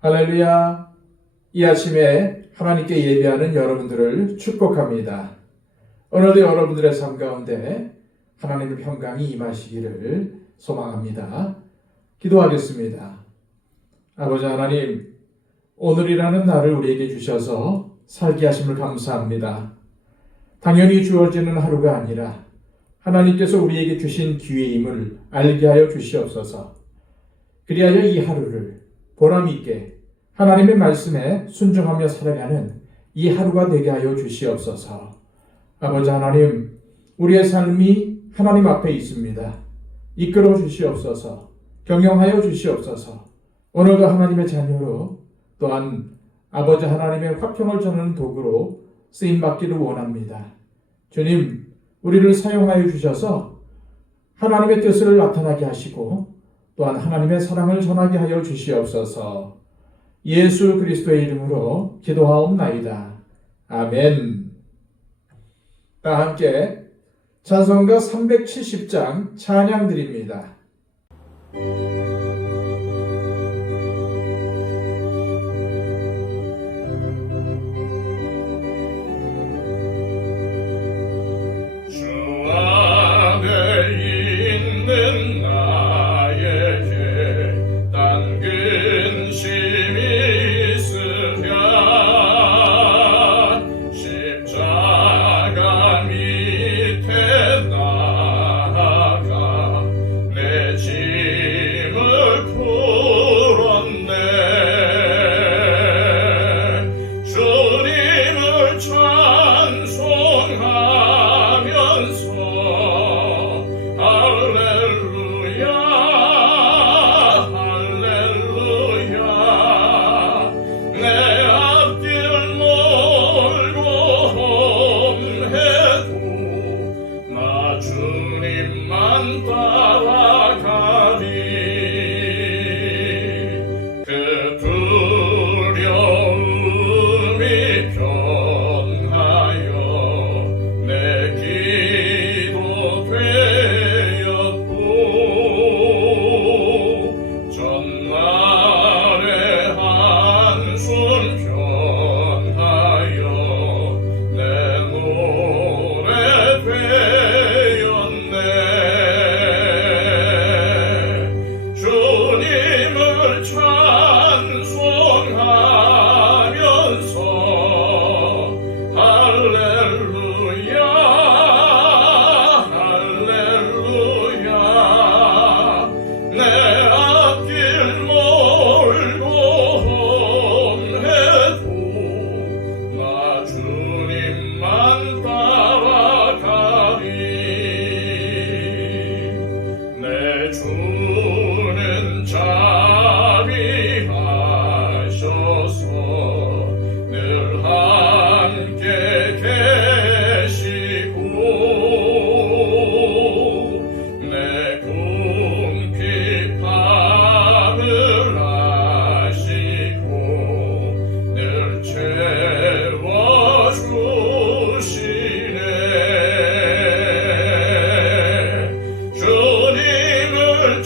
할렐루야. 이 아침에 하나님께 예배하는 여러분들을 축복합니다. 오늘도 여러분들의 삶 가운데 하나님의 평강이 임하시기를 소망합니다. 기도하겠습니다. 아버지 하나님, 오늘이라는 날을 우리에게 주셔서 살게 하심을 감사합니다. 당연히 주어지는 하루가 아니라 하나님께서 우리에게 주신 기회임을 알게 하여 주시옵소서. 그리하여 이 하루를 보람있게 하나님의 말씀에 순종하며 살아가는 이 하루가 되게 하여 주시옵소서. 아버지 하나님, 우리의 삶이 하나님 앞에 있습니다. 이끌어 주시옵소서. 경영하여 주시옵소서. 오늘도 하나님의 자녀로 또한 아버지 하나님의 화평을 전하는 도구로 쓰임받기를 원합니다. 주님, 우리를 사용하여 주셔서 하나님의 뜻을 나타나게 하시고 또한 하나님의 사랑을 전하게 하여 주시옵소서. 예수 그리스도의 이름으로 기도하옵나이다. 아멘. 다 함께 찬송가 370장 찬양 드립니다. 주님을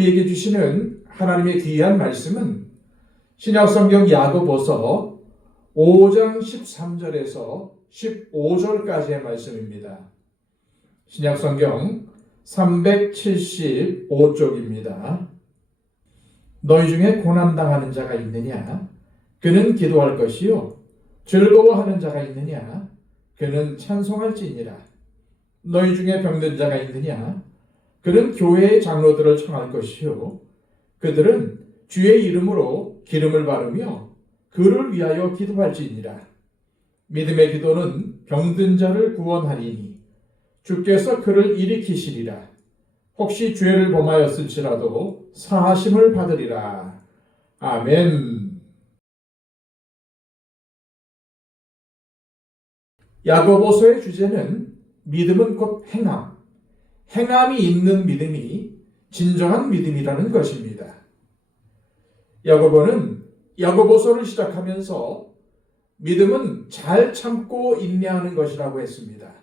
우리에게 주시는 하나님의 귀한 말씀은 신약성경 야고보서 5장 13절에서 15절까지의 말씀입니다. 신약성경 375쪽입니다. 너희 중에 고난당하는 자가 있느냐? 그는 기도할 것이요. 즐거워하는 자가 있느냐? 그는 찬송할지니라. 너희 중에 병든 자가 있느냐? 그는 교회의 장로들을 청할 것이요. 그들은 주의 이름으로 기름을 바르며 그를 위하여 기도할지니라. 믿음의 기도는 병든 자를 구원하리니 주께서 그를 일으키시리라. 혹시 죄를 범하였을지라도 사하심을 받으리라. 아멘. 야고보서의 주제는 믿음은 곧 행함, 행함이 있는 믿음이 진정한 믿음이라는 것입니다. 야고보는 야고보서를 시작하면서 믿음은 잘 참고 인내하는 것이라고 했습니다.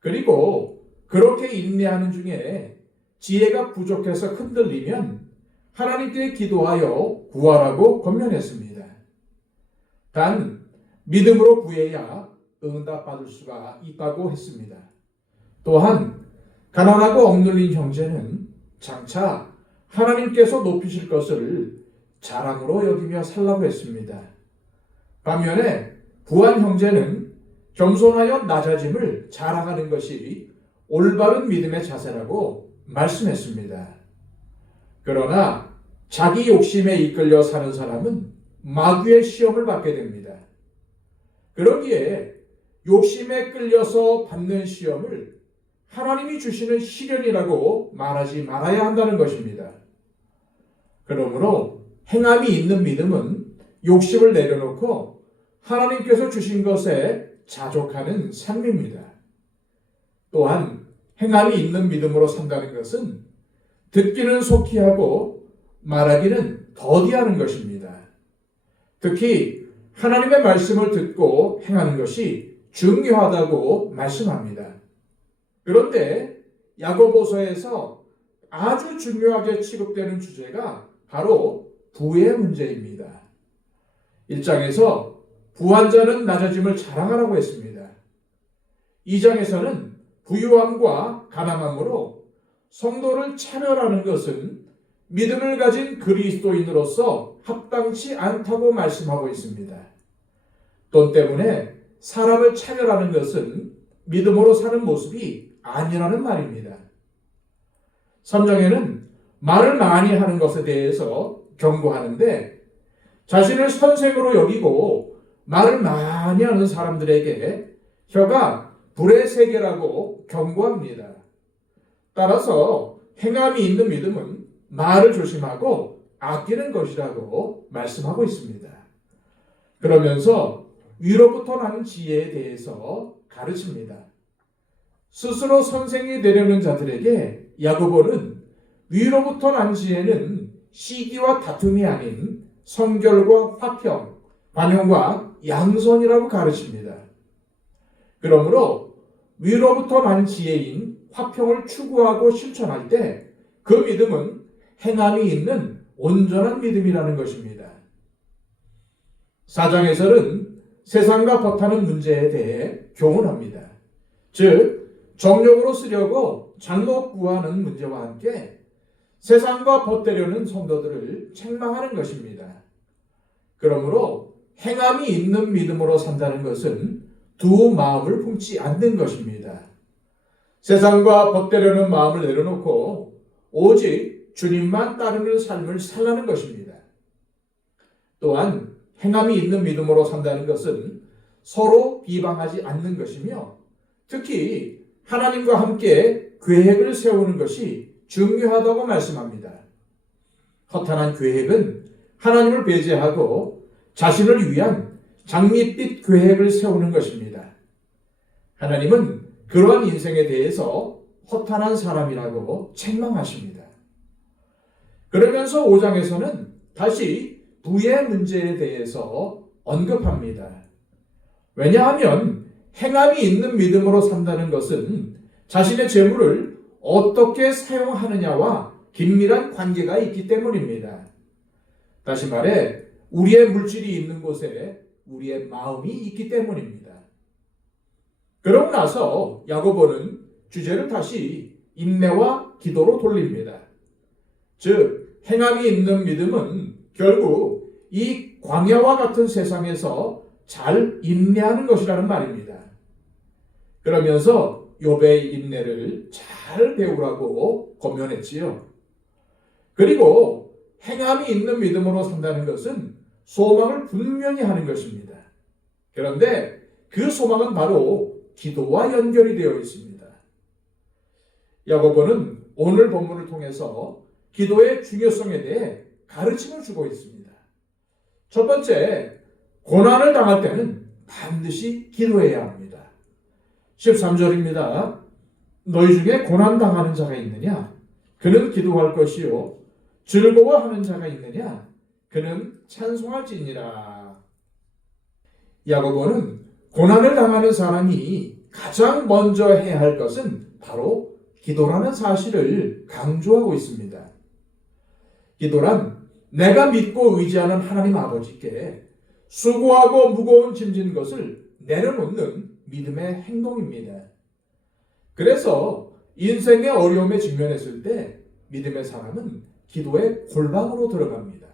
그리고 그렇게 인내하는 중에 지혜가 부족해서 흔들리면 하나님께 기도하여 구하라고 권면했습니다. 단 믿음으로 구해야 응답받을 수가 있다고 했습니다. 또한 가난하고 억눌린 형제는 장차 하나님께서 높이실 것을 자랑으로 여기며 살라고 했습니다. 반면에 부한 형제는 겸손하여 낮아짐을 자랑하는 것이 올바른 믿음의 자세라고 말씀했습니다. 그러나 자기 욕심에 이끌려 사는 사람은 마귀의 시험을 받게 됩니다. 그러기에 욕심에 끌려서 받는 시험을 하나님이 주시는 시련이라고 말하지 말아야 한다는 것입니다. 그러므로 행함이 있는 믿음은 욕심을 내려놓고 하나님께서 주신 것에 자족하는 삶입니다. 또한 행함이 있는 믿음으로 산다는 것은 듣기는 속히 하고 말하기는 더디하는 것입니다. 특히 하나님의 말씀을 듣고 행하는 것이 중요하다고 말씀합니다. 그런데 야고보서에서 아주 중요하게 취급되는 주제가 바로 부의 문제입니다. 1장에서 부한 자는 낮아짐을 자랑하라고 했습니다. 2장에서는 부유함과 가난함으로 성도를 차별하는 것은 믿음을 가진 그리스도인으로서 합당치 않다고 말씀하고 있습니다. 돈 때문에 사람을 차별하는 것은 믿음으로 사는 모습이 아니라는 말입니다. 3장에는 말을 많이 하는 것에 대해서 경고하는데 자신을 선생으로 여기고 말을 많이 하는 사람들에게 혀가 불의 세계라고 경고합니다. 따라서 행함이 있는 믿음은 말을 조심하고 아끼는 것이라고 말씀하고 있습니다. 그러면서 위로부터 나는 지혜에 대해서 가르칩니다. 스스로 선생이 되려는 자들에게 야고보는 위로부터 난 지혜는 시기와 다툼이 아닌 성결과 화평, 관용과 양선이라고 가르칩니다. 그러므로 위로부터 난 지혜인 화평을 추구하고 실천할 때 그 믿음은 행함이 있는 온전한 믿음이라는 것입니다. 4장에서는 세상과 벗하는 문제에 대해 교훈합니다. 즉 정욕으로 쓰려고 잘못 구하는 문제와 함께 세상과 벗되려는 성도들을 책망하는 것입니다. 그러므로 행함이 있는 믿음으로 산다는 것은 두 마음을 품지 않는 것입니다. 세상과 벗되려는 마음을 내려놓고 오직 주님만 따르는 삶을 살라는 것입니다. 또한 행함이 있는 믿음으로 산다는 것은 서로 비방하지 않는 것이며 특히 하나님과 함께 계획을 세우는 것이 중요하다고 말씀합니다. 허탄한 계획은 하나님을 배제하고 자신을 위한 장밋빛 계획을 세우는 것입니다. 하나님은 그러한 인생에 대해서 허탄한 사람이라고 책망하십니다. 그러면서 5장에서는 다시 부의 문제에 대해서 언급합니다. 왜냐하면 행함이 있는 믿음으로 산다는 것은 자신의 재물을 어떻게 사용하느냐와 긴밀한 관계가 있기 때문입니다. 다시 말해 우리의 물질이 있는 곳에 우리의 마음이 있기 때문입니다. 그러고 나서 야고보는 주제를 다시 인내와 기도로 돌립니다. 즉 행함이 있는 믿음은 결국 이 광야와 같은 세상에서 잘 인내하는 것이라는 말입니다. 그러면서 욥의 인내를 잘 배우라고 권면했지요. 그리고 행함이 있는 믿음으로 산다는 것은 소망을 분명히 하는 것입니다. 그런데 그 소망은 바로 기도와 연결이 되어 있습니다. 야고보는 오늘 본문을 통해서 기도의 중요성에 대해 가르침을 주고 있습니다. 첫 번째, 고난을 당할 때는 반드시 기도해야 합니다. 13절입니다. 너희 중에 고난 당하는 자가 있느냐? 그는 기도할 것이요. 즐거워하는 자가 있느냐? 그는 찬송할지니라. 야고보는 고난을 당하는 사람이 가장 먼저 해야 할 것은 바로 기도라는 사실을 강조하고 있습니다. 기도란 내가 믿고 의지하는 하나님 아버지께 수고하고 무거운 짐진 것을 내려놓는 믿음의 행동입니다. 그래서 인생의 어려움에 직면했을 때 믿음의 사람은 기도의 골방으로 들어갑니다.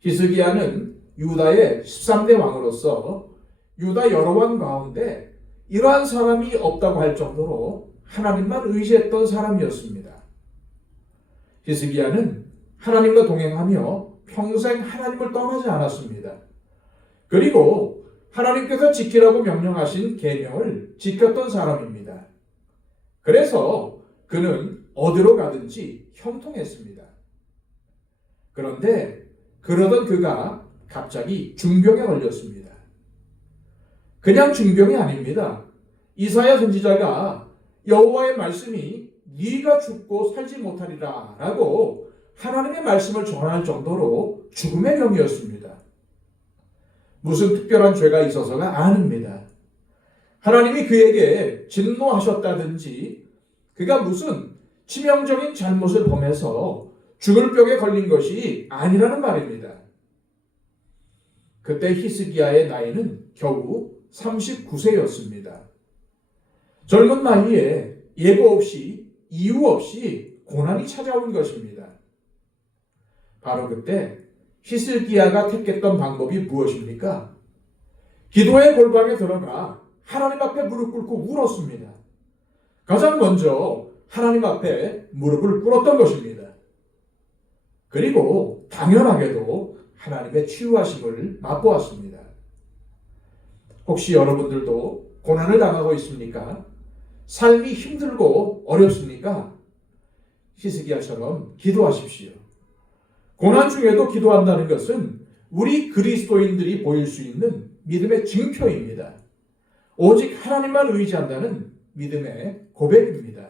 히스기야는 유다의 13대 왕으로서 유다 여러 왕 가운데 이러한 사람이 없다고 할 정도로 하나님만 의지했던 사람이었습니다. 히스기야는 하나님과 동행하며 평생 하나님을 떠나지 않았습니다. 그리고 하나님께서 지키라고 명령하신 계명을 지켰던 사람입니다. 그래서 그는 어디로 가든지 형통했습니다. 그런데 그러던 그가 갑자기 중병에 걸렸습니다. 그냥 중병이 아닙니다. 이사야 선지자가 여호와의 말씀이 네가 죽고 살지 못하리라 라고 하나님의 말씀을 전할 정도로 죽음의 병이었습니다. 무슨 특별한 죄가 있어서가 아닙니다. 하나님이 그에게 진노하셨다든지 그가 무슨 치명적인 잘못을 범해서 죽을 병에 걸린 것이 아니라는 말입니다. 그때 히스기야의 나이는 겨우 39세였습니다. 젊은 나이에 예고 없이 이유 없이 고난이 찾아온 것입니다. 바로 그때 히스기야가 택했던 방법이 무엇입니까? 기도의 골방에 들어가 하나님 앞에 무릎 꿇고 울었습니다. 가장 먼저 하나님 앞에 무릎을 꿇었던 것입니다. 그리고 당연하게도 하나님의 치유하심을 맛보았습니다. 혹시 여러분들도 고난을 당하고 있습니까? 삶이 힘들고 어렵습니까? 히스기야처럼 기도하십시오. 고난 중에도 기도한다는 것은 우리 그리스도인들이 보일 수 있는 믿음의 징표입니다. 오직 하나님만 의지한다는 믿음의 고백입니다.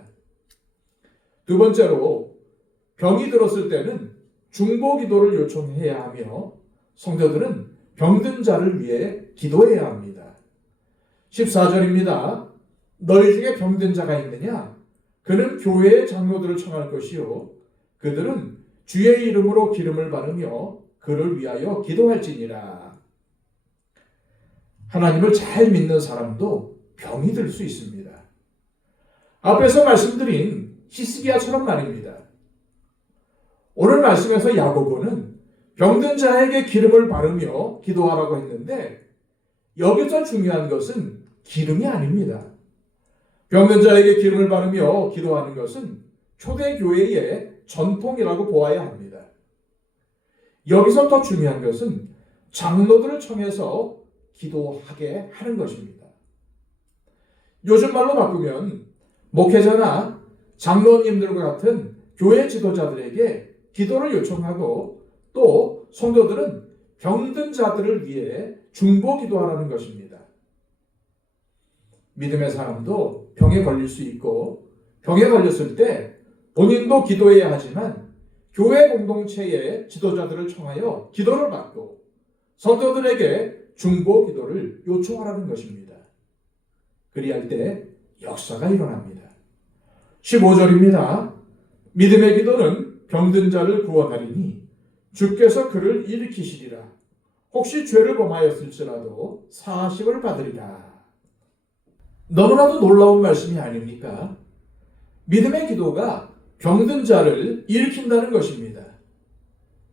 두 번째로 병이 들었을 때는 중보 기도를 요청해야 하며 성도들은 병든 자를 위해 기도해야 합니다. 14절입니다. 너희 중에 병든 자가 있느냐? 그는 교회의 장로들을 청할 것이요 그들은 주의 이름으로 기름을 바르며 그를 위하여 기도할지니라. 하나님을 잘 믿는 사람도 병이 들 수 있습니다. 앞에서 말씀드린 히스기야처럼 말입니다. 오늘 말씀에서 야고보는 병든 자에게 기름을 바르며 기도하라고 했는데 여기서 중요한 것은 기름이 아닙니다. 병든 자에게 기름을 바르며 기도하는 것은 초대교회의 전통이라고 보아야 합니다. 여기서 더 중요한 것은 장로들을 청해서 기도하게 하는 것입니다. 요즘 말로 바꾸면 목회자나 장로님들과 같은 교회 지도자들에게 기도를 요청하고 또 성도들은 병든 자들을 위해 중보 기도하라는 것입니다. 믿음의 사람도 병에 걸릴 수 있고 병에 걸렸을 때 본인도 기도해야 하지만 교회 공동체의 지도자들을 청하여 기도를 받고 성도들에게 중보 기도를 요청하라는 것입니다. 그리할 때 역사가 일어납니다. 15절입니다. 믿음의 기도는 병든 자를 구원하리니 주께서 그를 일으키시리라. 혹시 죄를 범하였을지라도 사하심을 받으리라. 너무나도 놀라운 말씀이 아닙니까? 믿음의 기도가 병든 자를 일으킨다는 것입니다.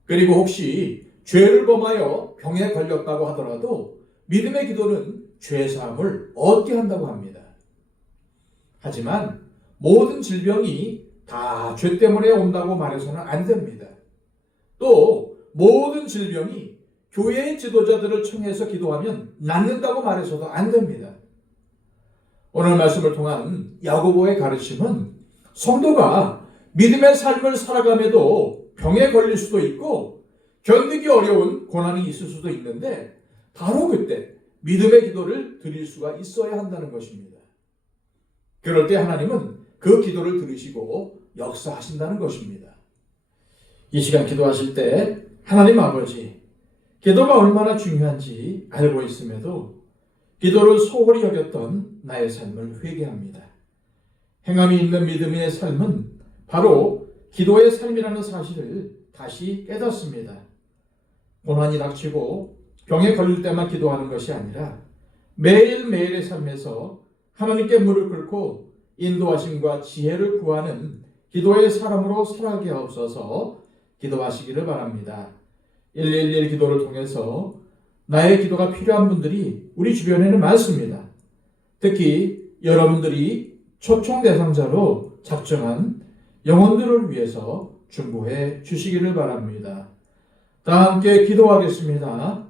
그리고 혹시 죄를 범하여 병에 걸렸다고 하더라도 믿음의 기도는 죄사함을 얻게 한다고 합니다. 하지만 모든 질병이 다 죄 때문에 온다고 말해서는 안 됩니다. 또 모든 질병이 교회의 지도자들을 청해서 기도하면 낫는다고 말해서도 안 됩니다. 오늘 말씀을 통한 야고보의 가르침은 성도가 믿음의 삶을 살아감에도 병에 걸릴 수도 있고 견디기 어려운 고난이 있을 수도 있는데 바로 그때 믿음의 기도를 드릴 수가 있어야 한다는 것입니다. 그럴 때 하나님은 그 기도를 들으시고 역사하신다는 것입니다. 이 시간 기도하실 때 하나님 아버지, 기도가 얼마나 중요한지 알고 있음에도 기도를 소홀히 여겼던 나의 삶을 회개합니다. 행함이 있는 믿음의 삶은 바로 기도의 삶이라는 사실을 다시 깨닫습니다. 고난이 닥치고 병에 걸릴 때만 기도하는 것이 아니라 매일매일의 삶에서 하나님께 무릎 꿇고 인도하심과 지혜를 구하는 기도의 사람으로 살아가게 하옵소서. 기도하시기를 바랍니다. 111 기도를 통해서 나의 기도가 필요한 분들이 우리 주변에는 많습니다. 특히 여러분들이 초청 대상자로 작정한 영혼들을 위해서 중보해 주시기를 바랍니다. 다 함께 기도하겠습니다.